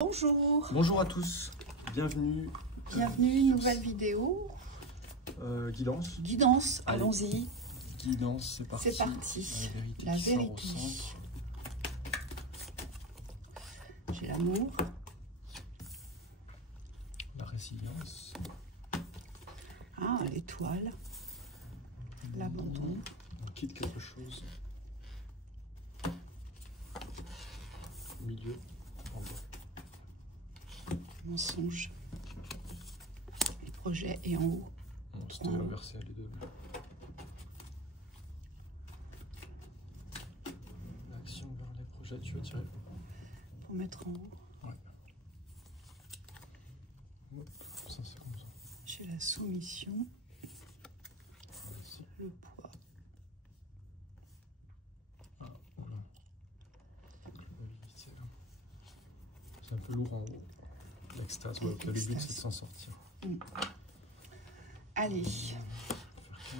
Bonjour. Bonjour à tous, bienvenue. Bienvenue, nouvelle vidéo. Guidance. Guidance, Allez. allons-y. Guidance, c'est parti. C'est parti. La vérité qui sort au centre. J'ai l'amour. La résilience. Ah, l'étoile. L'abandon. On quitte quelque chose. Au milieu, en bas. Mensonge. Les projets et en haut. Non, c'était inversé à les deux. L'action vers les projets, tu vas tirer. Pour mettre en haut. Ouais. Hop, ça c'est comme ça. J'ai la soumission. Ici. Le poids. Ah, voilà. Culpabilité, là. C'est un peu lourd en haut. L'extase, ouais, le but c'est de s'en sortir. Allez. Faire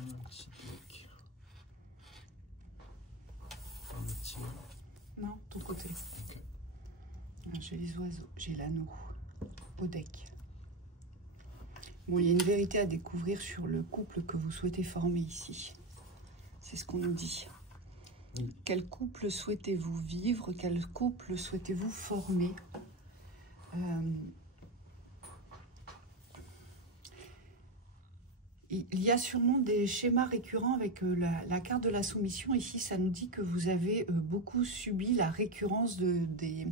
un petit deck. Un petit. Non, ton côté. Ok. J'ai les oiseaux, j'ai l'anneau. Au deck. Bon, il y a une vérité à découvrir sur le couple que vous souhaitez former ici. C'est ce qu'on nous dit. Oui. Quel couple souhaitez-vous vivre? Quel couple souhaitez-vous former? Il y a sûrement des schémas récurrents avec la carte de la soumission. Ici, ça nous dit que vous avez beaucoup subi la récurrence des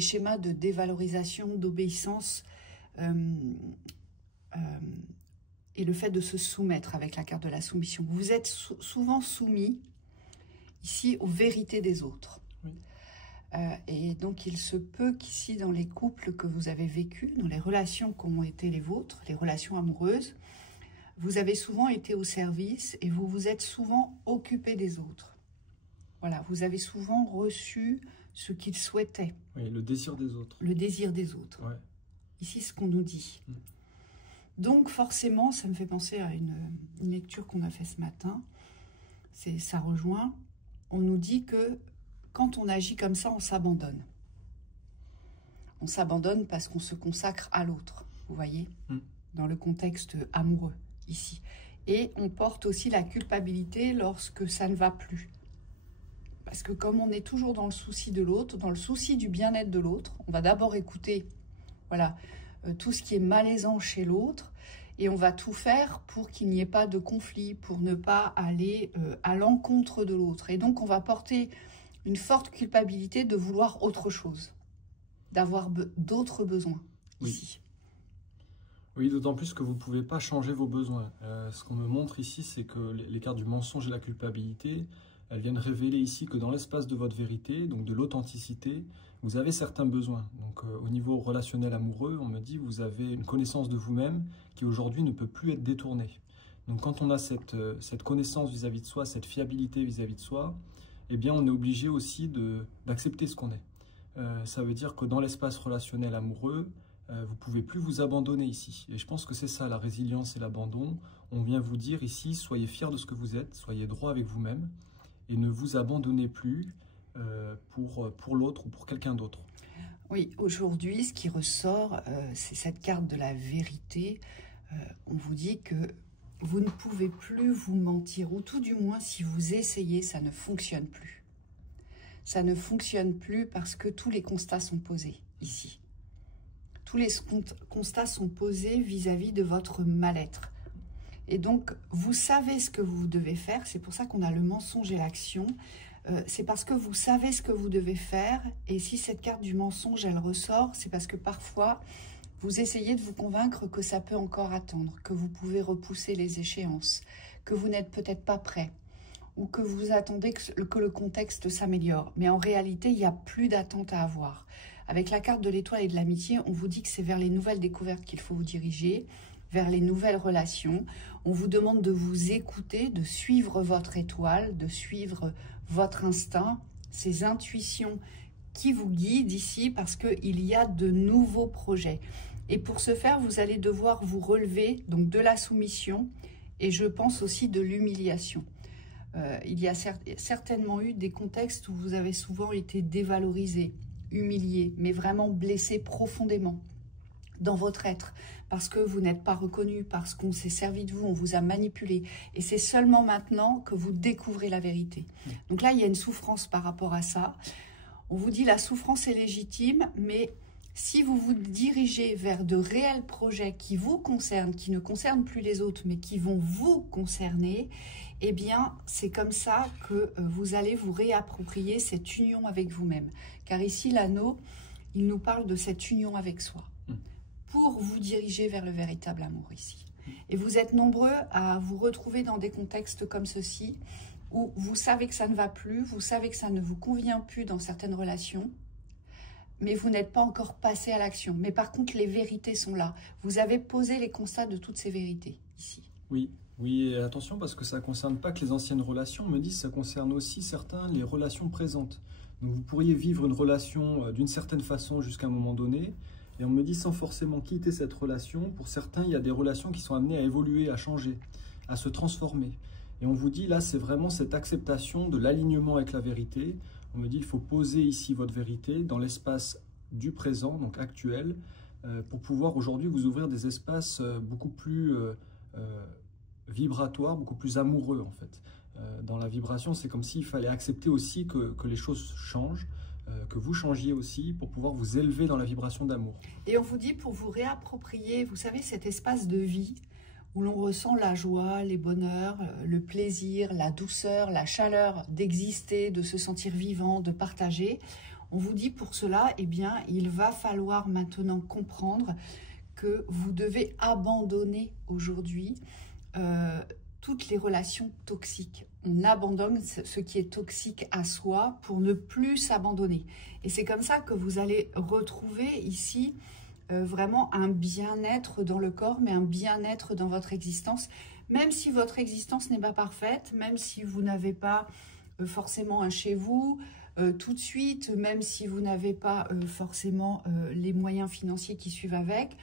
schémas de dévalorisation, d'obéissance et le fait de se soumettre avec la carte de la soumission. Vous êtes souvent soumis ici aux vérités des autres. Oui. Et donc, il se peut qu'ici, dans les couples que vous avez vécus, dans les relations qui ont été les vôtres, les relations amoureuses, vous avez souvent été au service et vous vous êtes souvent occupé des autres. Voilà, vous avez souvent reçu ce qu'ils souhaitaient. Oui, le désir des autres. Le désir des autres. Ouais. Ici, ce qu'on nous dit. Donc, forcément, ça me fait penser à une lecture qu'on a faite ce matin. Ça rejoint. On nous dit que quand on agit comme ça, on s'abandonne. On s'abandonne parce qu'on se consacre à l'autre, vous voyez, dans le contexte amoureux. Ici. Et on porte aussi la culpabilité lorsque ça ne va plus. Parce que comme on est toujours dans le souci de l'autre, dans le souci du bien-être de l'autre, on va d'abord écouter voilà, tout ce qui est malaisant chez l'autre et on va tout faire pour qu'il n'y ait pas de conflit, pour ne pas aller à l'encontre de l'autre. Et donc on va porter une forte culpabilité de vouloir autre chose, d'avoir d'autres besoins ici. Oui, d'autant plus que vous ne pouvez pas changer vos besoins. Ce qu'on me montre ici, c'est que les cartes du mensonge et la culpabilité, elles viennent révéler ici que dans l'espace de votre vérité, donc de l'authenticité, vous avez certains besoins. Donc au niveau relationnel amoureux, on me dit vous avez une connaissance de vous-même qui aujourd'hui ne peut plus être détournée. Donc quand on a cette connaissance vis-à-vis de soi, cette fiabilité vis-à-vis de soi, eh bien on est obligé aussi d'accepter ce qu'on est. Ça veut dire que dans l'espace relationnel amoureux, vous ne pouvez plus vous abandonner ici. Et je pense que c'est ça, la résilience et l'abandon. On vient vous dire ici, soyez fiers de ce que vous êtes, soyez droit avec vous-même et ne vous abandonnez plus pour l'autre ou pour quelqu'un d'autre. Oui, aujourd'hui, ce qui ressort, c'est cette carte de la vérité. On vous dit que vous ne pouvez plus vous mentir, ou tout du moins, si vous essayez, ça ne fonctionne plus. Ça ne fonctionne plus parce que tous les constats sont posés ici. Tous les constats sont posés vis-à-vis de votre mal-être. Et donc, vous savez ce que vous devez faire. C'est pour ça qu'on a le mensonge et l'action. C'est parce que vous savez ce que vous devez faire. Et si cette carte du mensonge, elle ressort, c'est parce que parfois, vous essayez de vous convaincre que ça peut encore attendre, que vous pouvez repousser les échéances, que vous n'êtes peut-être pas prêt, ou que vous attendez que le contexte s'améliore. Mais en réalité, il n'y a plus d'attente à avoir. Avec la carte de l'étoile et de l'amitié, on vous dit que c'est vers les nouvelles découvertes qu'il faut vous diriger, vers les nouvelles relations. On vous demande de vous écouter, de suivre votre étoile, de suivre votre instinct, ces intuitions qui vous guident ici parce qu'il y a de nouveaux projets. Et pour ce faire, vous allez devoir vous relever donc de la soumission et je pense aussi de l'humiliation. Il y a certainement eu des contextes où vous avez souvent été dévalorisé, humilié, mais vraiment blessé profondément dans votre être, parce que vous n'êtes pas reconnu, parce qu'on s'est servi de vous, on vous a manipulé. Et c'est seulement maintenant que vous découvrez la vérité. Donc là, il y a une souffrance par rapport à ça. On vous dit la souffrance est légitime, mais si vous vous dirigez vers de réels projets qui vous concernent, qui ne concernent plus les autres, mais qui vont vous concerner, eh bien, c'est comme ça que vous allez vous réapproprier cette union avec vous-même. Car ici, l'anneau, il nous parle de cette union avec soi, pour vous diriger vers le véritable amour ici. Et vous êtes nombreux à vous retrouver dans des contextes comme ceci, où vous savez que ça ne va plus, vous savez que ça ne vous convient plus dans certaines relations, mais vous n'êtes pas encore passé à l'action. Mais par contre, les vérités sont là. Vous avez posé les constats de toutes ces vérités ici. Oui, oui, et attention parce que ça ne concerne pas que les anciennes relations. On me dit que ça concerne aussi les relations présentes. Donc vous pourriez vivre une relation d'une certaine façon jusqu'à un moment donné, et on me dit sans forcément quitter cette relation. Pour certains, il y a des relations qui sont amenées à évoluer, à changer, à se transformer. Et on vous dit là, c'est vraiment cette acceptation de l'alignement avec la vérité. On me dit il faut poser ici votre vérité dans l'espace du présent, donc actuel, pour pouvoir aujourd'hui vous ouvrir des espaces beaucoup plus vibratoires, beaucoup plus amoureux en fait. Dans la vibration, c'est comme s'il fallait accepter aussi que les choses changent, que vous changiez aussi pour pouvoir vous élever dans la vibration d'amour. Et on vous dit pour vous réapproprier, vous savez, cet espace de vie où l'on ressent la joie, les bonheurs, le plaisir, la douceur, la chaleur d'exister, de se sentir vivant, de partager. On vous dit pour cela, eh bien, il va falloir maintenant comprendre que vous devez abandonner aujourd'hui toutes les relations toxiques. On abandonne ce qui est toxique à soi pour ne plus s'abandonner. Et c'est comme ça que vous allez retrouver ici vraiment un bien-être dans le corps, mais un bien-être dans votre existence. Même si votre existence n'est pas parfaite, même si vous n'avez pas forcément un chez vous tout de suite, même si vous n'avez pas forcément les moyens financiers qui suivent avec,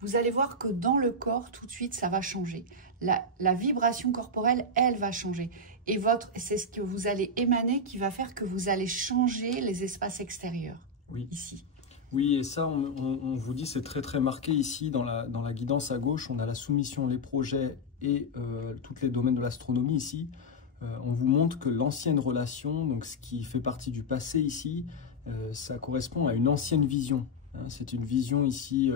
vous allez voir que dans le corps, tout de suite, ça va changer. La vibration corporelle, elle va changer. Et c'est ce que vous allez émaner qui va faire que vous allez changer les espaces extérieurs, oui. Ici. Oui, et ça, on vous dit, c'est très très marqué ici, dans la guidance à gauche, on a la soumission, les projets et tous les domaines de l'astronomie ici. On vous montre que l'ancienne relation, donc ce qui fait partie du passé ici, ça correspond à une ancienne vision. Hein. C'est une vision ici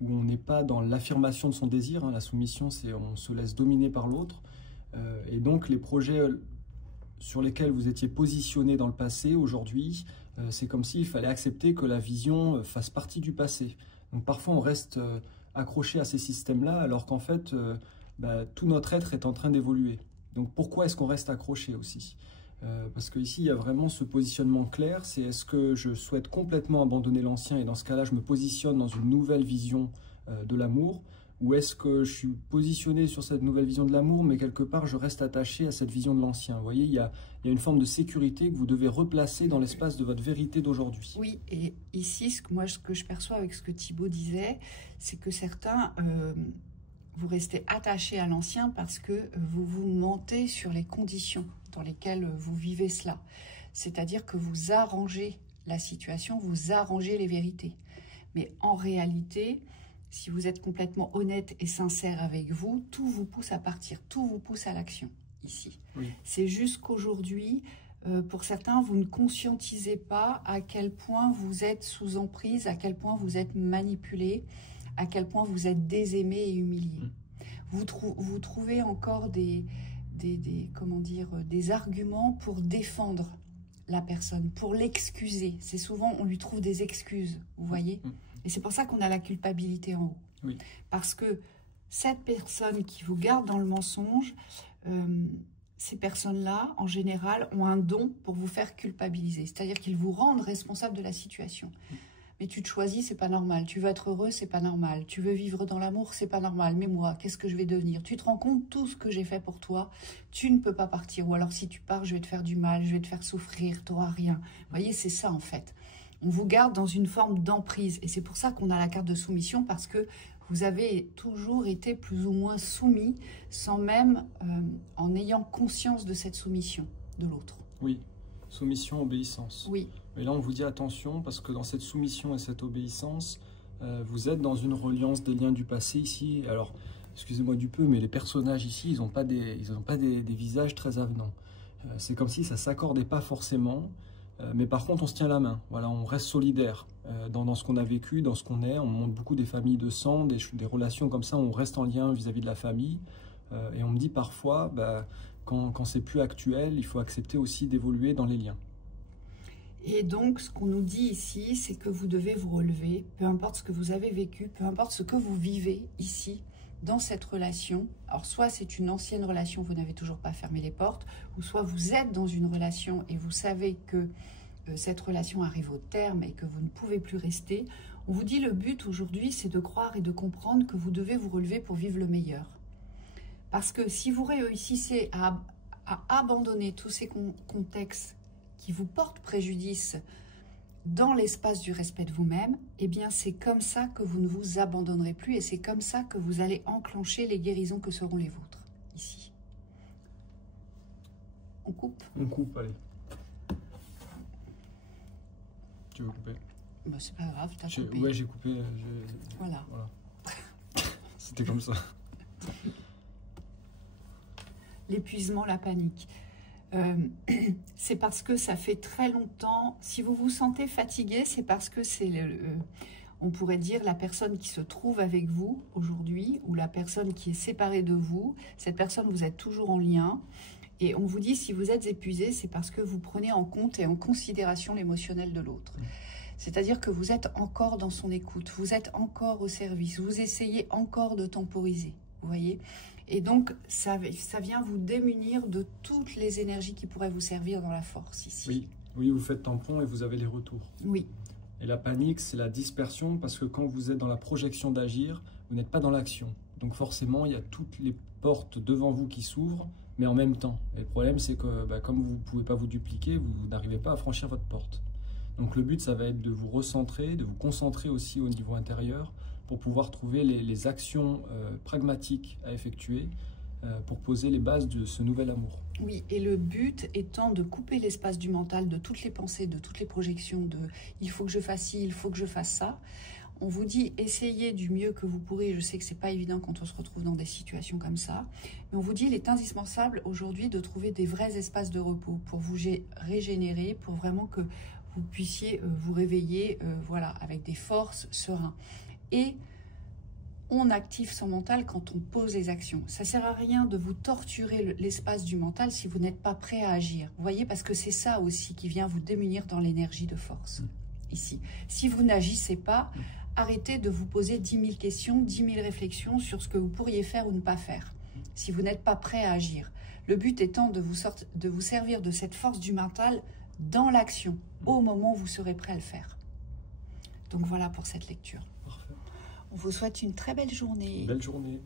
où on n'est pas dans l'affirmation de son désir. Hein. La soumission, c'est on se laisse dominer par l'autre. Et donc les projets sur lesquels vous étiez positionné dans le passé, aujourd'hui, c'est comme s'il fallait accepter que la vision fasse partie du passé. Donc parfois on reste accroché à ces systèmes-là, alors qu'en fait, tout notre être est en train d'évoluer. Donc pourquoi est-ce qu'on reste accroché aussi? Parce qu'ici, il y a vraiment ce positionnement clair, c'est est-ce que je souhaite complètement abandonner l'ancien et dans ce cas-là, je me positionne dans une nouvelle vision de l'amour, ou est-ce que je suis positionné sur cette nouvelle vision de l'amour, mais quelque part, je reste attaché à cette vision de l'ancien. Vous voyez, il y a une forme de sécurité que vous devez replacer dans l'espace de votre vérité d'aujourd'hui. Oui, et ici, ce que je perçois avec ce que Thibaut disait, c'est que certains, vous restez attachés à l'ancien parce que vous vous mentez sur les conditions dans lesquelles vous vivez cela. C'est-à-dire que vous arrangez la situation, vous arrangez les vérités. Mais en réalité, si vous êtes complètement honnête et sincère avec vous, tout vous pousse à partir, tout vous pousse à l'action ici. Oui. C'est juste qu'aujourd'hui, pour certains, vous ne conscientisez pas à quel point vous êtes sous emprise, à quel point vous êtes manipulé, à quel point vous êtes désaimé et humilié. Vous trouvez encore des arguments pour défendre la personne, pour l'excuser. C'est souvent, on lui trouve des excuses, vous voyez. Et c'est pour ça qu'on a la culpabilité en haut. Oui. Parce que cette personne qui vous garde dans le mensonge, ces personnes-là, en général, ont un don pour vous faire culpabiliser. C'est-à-dire qu'ils vous rendent responsable de la situation. Mais tu te choisis, c'est pas normal. Tu veux être heureux, c'est pas normal. Tu veux vivre dans l'amour, c'est pas normal. Mais moi, qu'est-ce que je vais devenir? Tu te rends compte tout ce que j'ai fait pour toi? Tu ne peux pas partir. Ou alors si tu pars, je vais te faire du mal, je vais te faire souffrir, tu n'auras rien. Vous voyez, c'est ça en fait. On vous garde dans une forme d'emprise. Et c'est pour ça qu'on a la carte de soumission, parce que vous avez toujours été plus ou moins soumis, sans même en ayant conscience de cette soumission de l'autre. Oui, soumission, obéissance. Oui. Et là, on vous dit attention, parce que dans cette soumission et cette obéissance, vous êtes dans une reliance des liens du passé ici. Alors, excusez-moi du peu, mais les personnages ici, ils n'ont pas des visages très avenants. C'est comme si ça ne s'accordait pas forcément, mais par contre, on se tient la main. Voilà, on reste solidaire dans ce qu'on a vécu, dans ce qu'on est. On montre beaucoup des familles de sang, des relations comme ça, on reste en lien vis-à-vis de la famille. Et on me dit parfois, quand c'est plus actuel, il faut accepter aussi d'évoluer dans les liens. Et donc, ce qu'on nous dit ici, c'est que vous devez vous relever, peu importe ce que vous avez vécu, peu importe ce que vous vivez ici, dans cette relation. Alors, soit c'est une ancienne relation, vous n'avez toujours pas fermé les portes, ou soit vous êtes dans une relation et vous savez que cette relation arrive au terme et que vous ne pouvez plus rester. On vous dit le but aujourd'hui, c'est de croire et de comprendre que vous devez vous relever pour vivre le meilleur. Parce que si vous réussissez à abandonner tous ces contextes qui vous portent préjudice dans l'espace du respect de vous-même, eh bien c'est comme ça que vous ne vous abandonnerez plus et c'est comme ça que vous allez enclencher les guérisons que seront les vôtres, ici. On coupe? On coupe, allez. Tu veux couper? Bah, c'est pas grave, t'as coupé. Ouais, j'ai coupé. Voilà. C'était comme ça. L'épuisement, la panique. C'est parce que ça fait très longtemps. Si vous vous sentez fatigué, c'est parce que c'est, on pourrait dire, la personne qui se trouve avec vous aujourd'hui ou la personne qui est séparée de vous. Cette personne, vous êtes toujours en lien. Et on vous dit, si vous êtes épuisé, c'est parce que vous prenez en compte et en considération l'émotionnel de l'autre. C'est-à-dire que vous êtes encore dans son écoute, vous êtes encore au service, vous essayez encore de temporiser, vous voyez ? Et donc, ça vient vous démunir de toutes les énergies qui pourraient vous servir dans la force ici. Oui, vous faites tampon et vous avez les retours. Oui. Et la panique, c'est la dispersion, parce que quand vous êtes dans la projection d'agir, vous n'êtes pas dans l'action. Donc forcément, il y a toutes les portes devant vous qui s'ouvrent, mais en même temps. Et le problème, c'est que comme vous ne pouvez pas vous dupliquer, vous n'arrivez pas à franchir votre porte. Donc le but, ça va être de vous recentrer, de vous concentrer aussi au niveau intérieur, pour pouvoir trouver les actions pragmatiques à effectuer pour poser les bases de ce nouvel amour. Oui, et le but étant de couper l'espace du mental, de toutes les pensées, de toutes les projections, de « il faut que je fasse ci, il faut que je fasse ça ». On vous dit essayez du mieux que vous pourrez. Je sais que c'est pas évident quand on se retrouve dans des situations comme ça, mais on vous dit il est indispensable aujourd'hui de trouver des vrais espaces de repos pour vous régénérer, pour vraiment que vous puissiez vous réveiller voilà, avec des forces, sereins. Et on active son mental quand on pose les actions. Ça ne sert à rien de vous torturer l'espace du mental si vous n'êtes pas prêt à agir. Vous voyez, parce que c'est ça aussi qui vient vous démunir dans l'énergie de force, ici. Si vous n'agissez pas, arrêtez de vous poser 10 000 questions, 10 000 réflexions sur ce que vous pourriez faire ou ne pas faire, si vous n'êtes pas prêt à agir. Le but étant de vous servir de cette force du mental dans l'action, au moment où vous serez prêt à le faire. Donc voilà pour cette lecture. Parfait. On vous souhaite une très belle journée. Belle journée.